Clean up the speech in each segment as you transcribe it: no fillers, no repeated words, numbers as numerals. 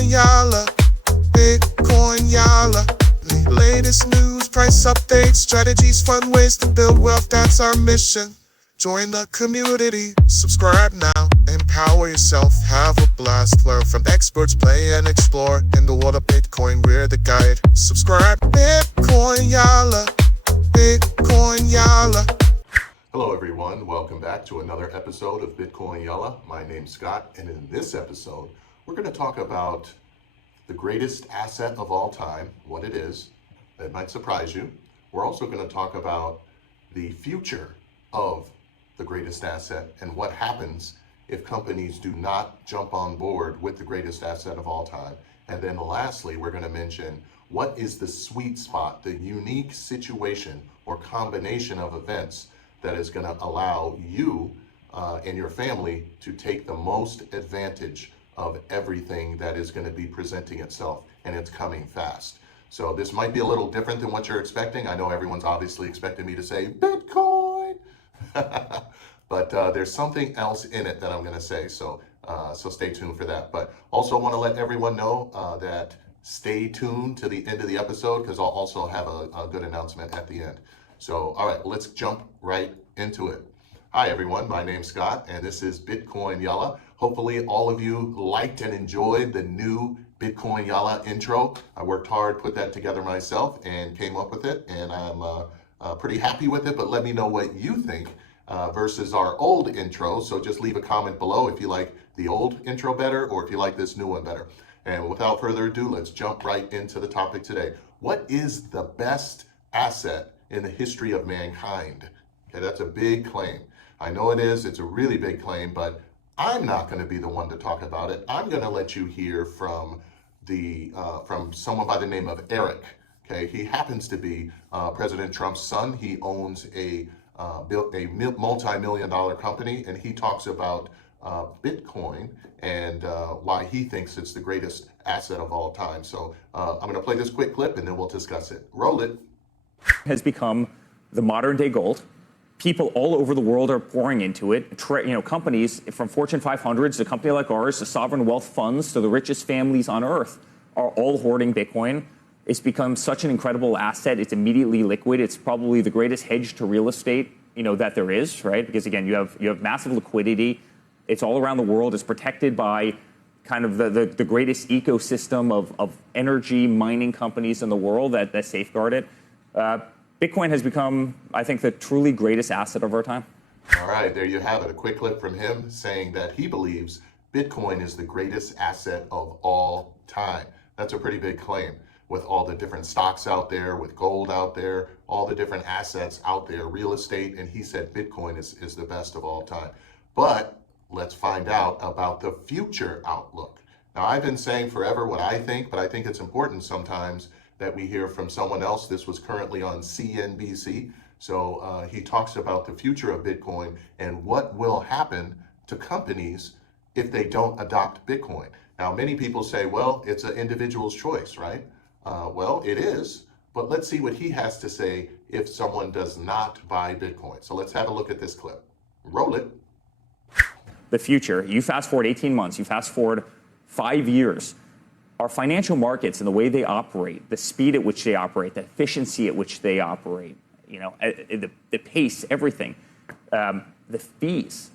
Bitcoin Yala, Bitcoin Yala. The latest news, price updates, strategies, fun ways to build wealth, that's our mission. Join the community, subscribe now, empower yourself, have a blast, learn from experts, play and explore. In the world of Bitcoin, we're the guide. Subscribe, Bitcoin Yala, Bitcoin Yala. Hello everyone, welcome back to another episode of Bitcoin Yala. My name's Scott, and in this episode, we're going to talk about the greatest asset of all time, what it is. That might surprise you. We're also going to talk about the future of the greatest asset and what happens if companies do not jump on board with the greatest asset of all time. And then lastly, we're going to mention what is the sweet spot, the unique situation or combination of events that is going to allow you and your family to take the most advantage of everything that is going to be presenting itself, and it's coming fast. So this might be a little different than what you're expecting. I know everyone's obviously expecting me to say Bitcoin, but there's something else in it that I'm going to say. So stay tuned for that. But also want to let everyone know that stay tuned to the end of the episode, because I'll also have a good announcement at the end. So, all right, let's jump right into it. Hi, everyone. My name's Scott, and this is Bitcoin Yala. Hopefully, all of you liked and enjoyed the new Bitcoin Yala intro. I worked hard, put that together myself, and came up with it, and I'm pretty happy with it. But let me know what you think versus our old intro. So just leave a comment below if you like the old intro better or if you like this new one better. And without further ado, let's jump right into the topic today. What is the best asset in the history of mankind? Okay, that's a big claim. I know it is. It's a really big claim, but I'm not going to be the one to talk about it. I'm going to let you hear from someone by the name of Eric. Okay, he happens to be President Trump's son. He owns a multi-million-dollar company, and he talks about Bitcoin and why he thinks it's the greatest asset of all time. So I'm going to play this quick clip, and then we'll discuss it. Roll it. Has become the modern day gold. People all over the world are pouring into it. Companies from Fortune 500s to a company like ours, to sovereign wealth funds, to the richest families on earth are all hoarding Bitcoin. It's become such an incredible asset. It's immediately liquid. It's probably the greatest hedge to real estate, that there is, right? Because again, you have massive liquidity. It's all around the world. It's protected by kind of the greatest ecosystem of energy mining companies in the world that safeguard it. Bitcoin has become, I think, the truly greatest asset of our time. All right, there you have it. A quick clip from him saying that he believes Bitcoin is the greatest asset of all time. That's a pretty big claim with all the different stocks out there, with gold out there, all the different assets out there, real estate, and he said Bitcoin is the best of all time. But let's find out about the future outlook. Now, I've been saying forever what I think, but I think it's important sometimes that we hear from someone else. This was currently on CNBC. So he talks about the future of Bitcoin and what will happen to companies if they don't adopt Bitcoin. Now, many people say, well, it's an individual's choice, right? Well, it is, but let's see what he has to say if someone does not buy Bitcoin. So let's have a look at this clip. Roll it. The future, you fast forward 18 months, you fast forward 5 years, our financial markets and the way they operate, the speed at which they operate, the efficiency at which they operate, the pace, everything, the fees.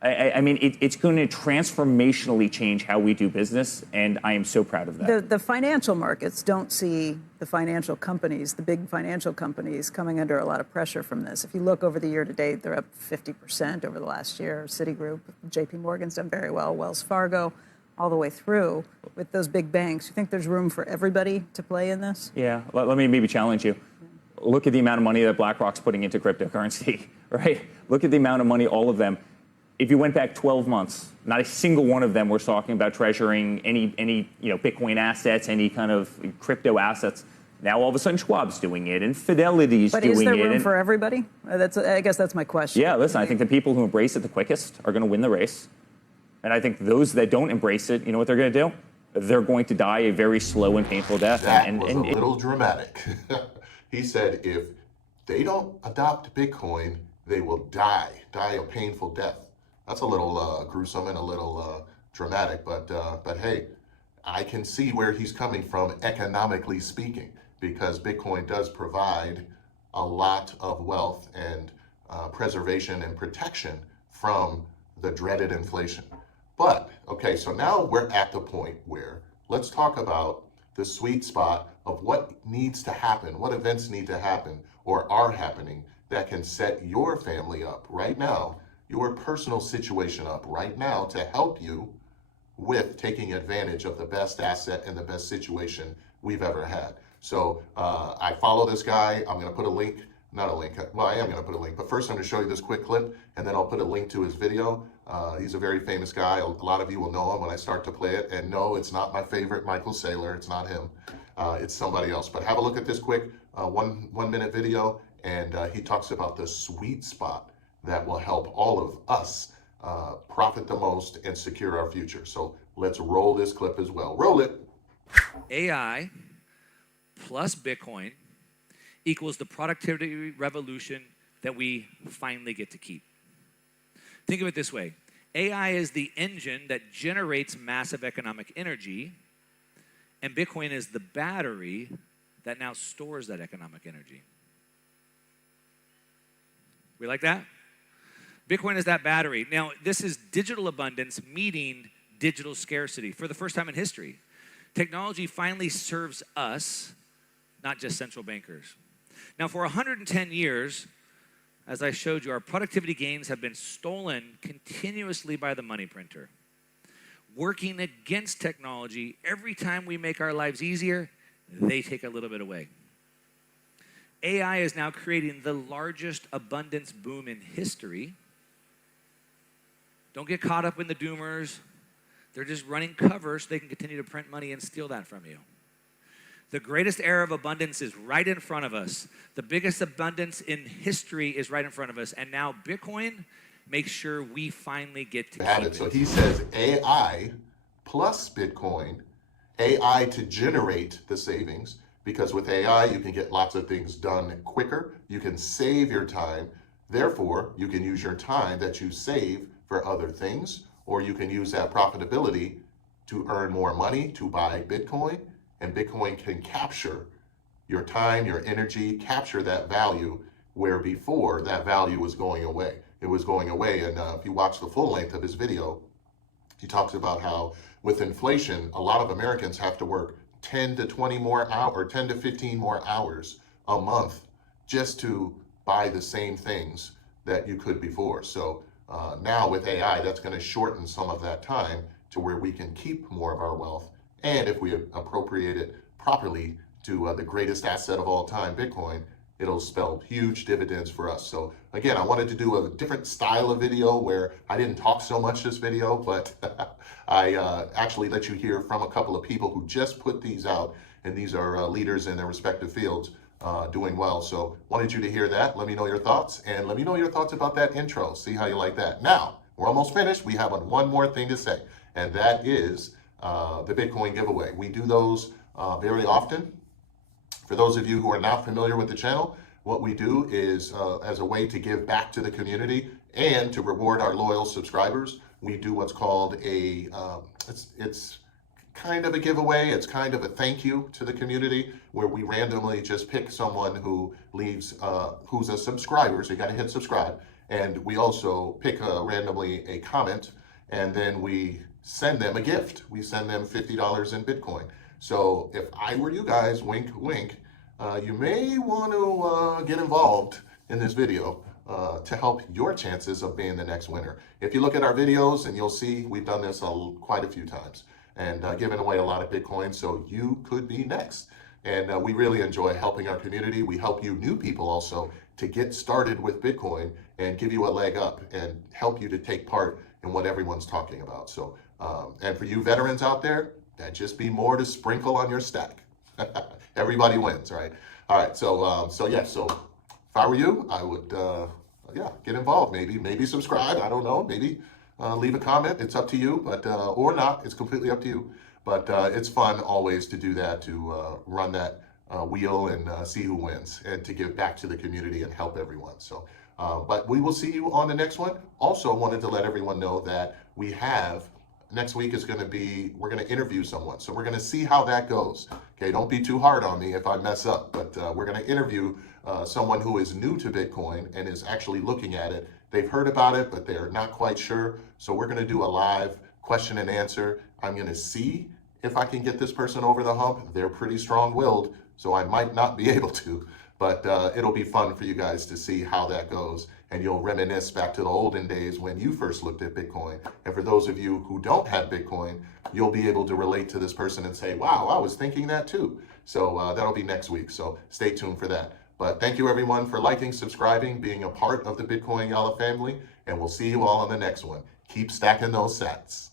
I mean, it's going to transformationally change how we do business, and I am so proud of that. The financial markets don't see the financial companies, the big financial companies, coming under a lot of pressure from this. If you look over the year to date, they're up 50% over the last year. Citigroup, JP Morgan's done very well, Wells Fargo, all the way through with those big banks. You think there's room for everybody to play in this? Yeah, let me maybe challenge you. Look at the amount of money that BlackRock's putting into cryptocurrency, right? Look at the amount of money, all of them. If you went back 12 months, not a single one of them was talking about treasuring any Bitcoin assets, any kind of crypto assets. Now all of a sudden Schwab's doing it and Fidelity's doing it. But is there room for everybody? I guess that's my question. Yeah, listen, I think the people who embrace it the quickest are going to win the race. And I think those that don't embrace it, you know what they're going to do? They're going to die a very slow and painful death. That was a little dramatic. He said if they don't adopt Bitcoin, they will die a painful death. That's a little gruesome and a little dramatic, but hey, I can see where he's coming from economically speaking, because Bitcoin does provide a lot of wealth and preservation and protection from the dreaded inflation. But, okay, so now we're at the point where let's talk about the sweet spot of what needs to happen, what events need to happen or are happening that can set your family up right now, your personal situation up right now to help you with taking advantage of the best asset and the best situation we've ever had. So I follow this guy. I'm going to put a link, not a link, well, I am going to put a link, but first I'm going to show you this quick clip, and then I'll put a link to his video. He's a very famous guy. A lot of you will know him when I start to play it. And no, it's not my favorite Michael Saylor. It's not him. It's somebody else. But have a look at this quick 1 minute video, and he talks about the sweet spot that will help all of us profit the most and secure our future. So let's roll this clip as well. Roll it. AI plus Bitcoin equals the productivity revolution that we finally get to keep. Think of it this way. AI is the engine that generates massive economic energy, and Bitcoin is the battery that now stores that economic energy. We like that? Bitcoin is that battery. Now, this is digital abundance meeting digital scarcity for the first time in history. Technology finally serves us, not just central bankers. Now, for 110 years, as I showed you, our productivity gains have been stolen continuously by the money printer. Working against technology, every time we make our lives easier, they take a little bit away. AI is now creating the largest abundance boom in history. Don't get caught up in the doomers. They're just running cover so they can continue to print money and steal that from you. The greatest era of abundance is right in front of us. The biggest abundance in history is right in front of us. And now Bitcoin makes sure we finally get to keep it. So he says AI plus Bitcoin, AI to generate the savings, because with AI, you can get lots of things done quicker. You can save your time. Therefore, you can use your time that you save for other things, or you can use that profitability to earn more money to buy Bitcoin. And Bitcoin can capture your time, your energy, capture that value, where before that value was going away. It was going away. And if you watch the full length of his video, he talks about how with inflation, a lot of Americans have to work 10 to 20 more hours, or 10 to 15 more hours a month just to buy the same things that you could before. So now with AI, that's going to shorten some of that time to where we can keep more of our wealth. And if we appropriate it properly to the greatest asset of all time, Bitcoin, it'll spell huge dividends for us. So again, I wanted to do a different style of video where I didn't talk so much this video, but I actually let you hear from a couple of people who just put these out, and these are leaders in their respective fields doing well. So wanted you to hear that. Let me know your thoughts, and let me know your thoughts about that intro. See how you like that. Now, we're almost finished. We have one more thing to say, and that is the Bitcoin giveaway. We do those very often. For those of you who are not familiar with the channel, what we do is as a way to give back to the community and to reward our loyal subscribers, we do what's called a, it's kind of a giveaway. It's kind of a thank you to the community, where we randomly just pick someone who leaves, who's a subscriber. So you got to hit subscribe. And we also pick randomly a comment, and then we send them a gift. We send them $50 in Bitcoin. So if I were you guys, wink, wink, you may want to get involved in this video to help your chances of being the next winner. If you look at our videos, and you'll see we've done this quite a few times and given away a lot of Bitcoin, so you could be next. And we really enjoy helping our community. We help you new people also to get started with Bitcoin and give you a leg up and help you to take part in what everyone's talking about. So, and for you veterans out there, that just be more to sprinkle on your stack. Everybody wins, right? All right, so so if I were you, I would get involved. Maybe subscribe. I don't know. Maybe leave a comment. It's up to you, but or not. It's completely up to you. But it's fun always to do that, to run that wheel and see who wins, and to give back to the community and help everyone. So, but we will see you on the next one. Also wanted to let everyone know that we have next week is going to be, we're going to interview someone. So we're going to see how that goes. Okay, don't be too hard on me if I mess up, but we're going to interview someone who is new to Bitcoin and is actually looking at it. They've heard about it, but they're not quite sure. So we're going to do a live question and answer. I'm going to see if I can get this person over the hump. They're pretty strong-willed, so I might not be able to, but it'll be fun for you guys to see how that goes, and you'll reminisce back to the olden days when you first looked at Bitcoin. And for those of you who don't have Bitcoin, you'll be able to relate to this person and say, wow, I was thinking that too. So that'll be next week, so stay tuned for that. But thank you everyone for liking, subscribing, being a part of the Bitcoin Yala family, and we'll see you all on the next one. Keep stacking those sats.